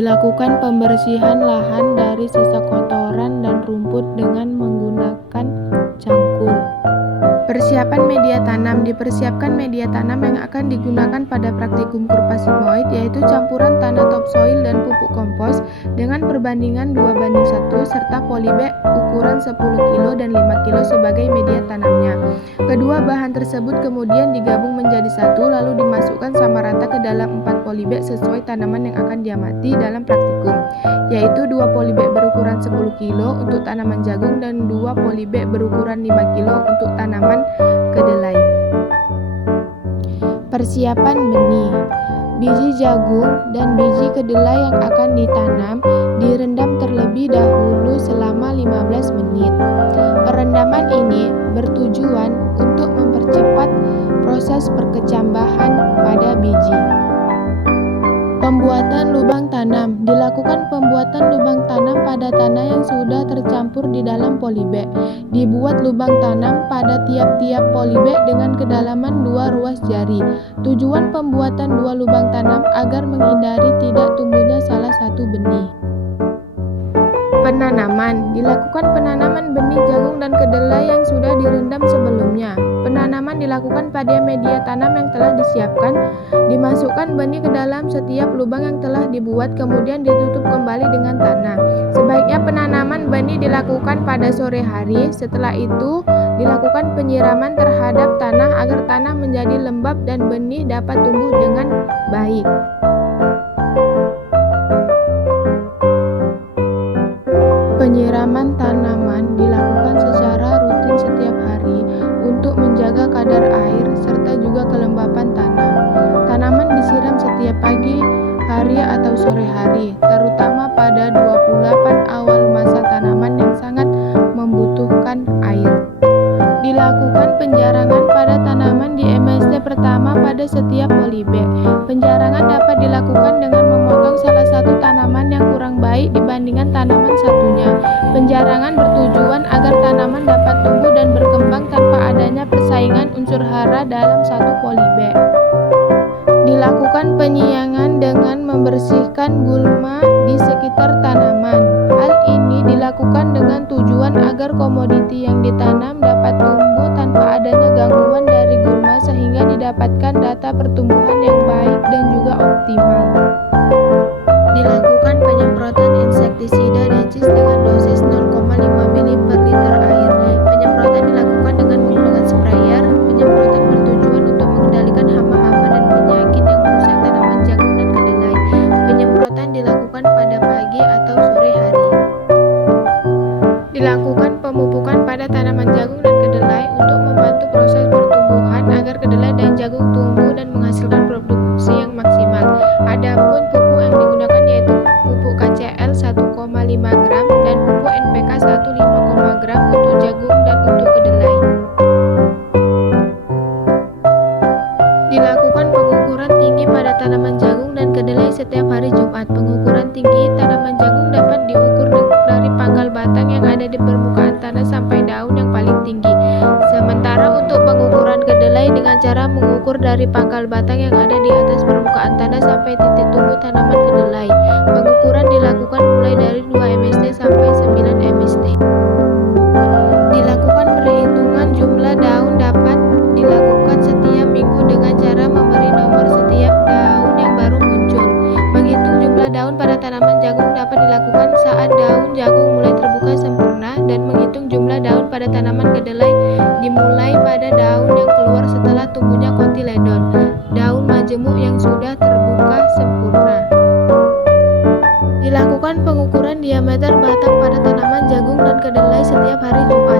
Dilakukan pembersihan lahan dari sisa kotoran dan rumput dengan menggunakan cangkul. Persiapan media tanam. Dipersiapkan media tanam yang akan digunakan pada praktikum kurpasimoid, yaitu campuran tanah topsoil dan pupuk kompos dengan perbandingan 2:1 serta polybag ukuran 10 kg dan 5 kg sebagai media tanamnya. Kedua bahan tersebut kemudian digabung menjadi satu lalu dimasukkan sama rata ke dalam 4 polybag sesuai tanaman yang akan diamati dalam praktikum, yaitu 2 polybag berukuran 10 kg untuk tanaman jagung dan 2 polybag berukuran 5 kg untuk tanaman kedelai. Persiapan benih. Biji jagung dan biji kedelai yang akan ditanam direndam terlebih dahulu selama 15 menit. Perendaman ini bertujuan untuk mempercepat proses perkecambahan pada biji. Pembuatan lubang tanam. Dilakukan pembuatan lubang tanam pada tanah yang sudah tercampur di dalam polybag. Dibuat lubang tanam pada tiap-tiap polybag dengan kedalaman 2 ruas jari. Tujuan pembuatan 2 lubang tanam agar menghindari tidak tumbuhnya salah satu benih. Penanaman. Dilakukan penanaman benih jagung dan kedelai yang sudah direndam sebelumnya. Penanaman dilakukan pada media tanam yang telah disiapkan. Dimasukkan benih ke dalam setiap lubang yang telah dibuat, kemudian ditutup kembali dengan tanah. Sebaiknya penanaman benih dilakukan pada sore hari. Setelah itu, dilakukan penyiraman terhadap tanah agar tanah menjadi lembab dan benih dapat tumbuh dengan baik. Penyiraman tanaman dilakukan secara rutin setiap hari untuk menjaga kadar air serta juga kelembapan tanah. Tanaman disiram setiap pagi hari atau sore hari, terutama pada 28 awal masa tanaman yang sangat membutuhkan air. Dilakukan penjarangan pada tanaman di MST pertama pada setiap polybag. Penjarangan dapat dilakukan dengan memotong salah satu tanaman yang kurang baik dibandingkan tanaman satunya. Penjarangan bertujuan agar tanaman dapat tumbuh dan berkembang tanpa adanya persaingan unsur hara dalam satu polybag. Dilakukan penyiangan dengan membersihkan gulma di sekitar tanaman. Hal ini dilakukan dengan tujuan agar komoditi yang ditanam dapat tumbuh tanpa adanya gangguan dari gulma sehingga didapatkan data pertumbuhan yang baik dan juga optimal. Dilakukan penyemprotan insektisida dencis dengan dosis 0,5 ml per liter air. Penyemprotan dilakukan dengan menggunakan sprayer. Penyemprotan bertujuan untuk mengendalikan hama-hama dan penyakit yang merusak tanaman jagung dan kedelai. Penyemprotan dilakukan pada pagi atau sore hari. Dilakukan pemupukan pada tanaman jagung dan kedelai untuk membantu proses pertumbuhan agar kedelai dan jagung tumbuh dan menghasilkan produksi yang maksimal. Adapun pupuk yang digunakan yaitu pupuk KCL 1,5 gram dan pupuk NPK 1,5 gram untuk jagung dan untuk kedelai. Dilakukan pengukuran tinggi pada tanaman jagung dan kedelai setiap hari Jumat. Pengukuran tinggi tanaman jagung dapat diukur dari pangkal batang yang ada di permukaan tanah sampai daun yang paling tinggi. Sementara untuk pengukuran kedelai dengan cara mengukur dari pangkal batang yang ada di atas permukaan tanah sampai titik tumbuh tanaman kedelai. Pengukuran dilakukan mulai dari 2 MST sampai 9 MST. Dilakukan perhitungan jumlah daun dapat dilakukan setiap minggu dengan cara memberi nomor setiap daun yang baru muncul. Menghitung jumlah daun pada tanaman jagung dapat dilakukan saat daun jagung mulai terbuka sempurna, dan menghitung jumlah daun pada tanaman kedelai dimulai pada daun yang keluar setelah tumbuhnya kotiledon, daun majemuk yang sudah terbuka sempurna. Dilakukan pengukuran diameter batang pada tanaman jagung dan kedelai setiap hari Jumat.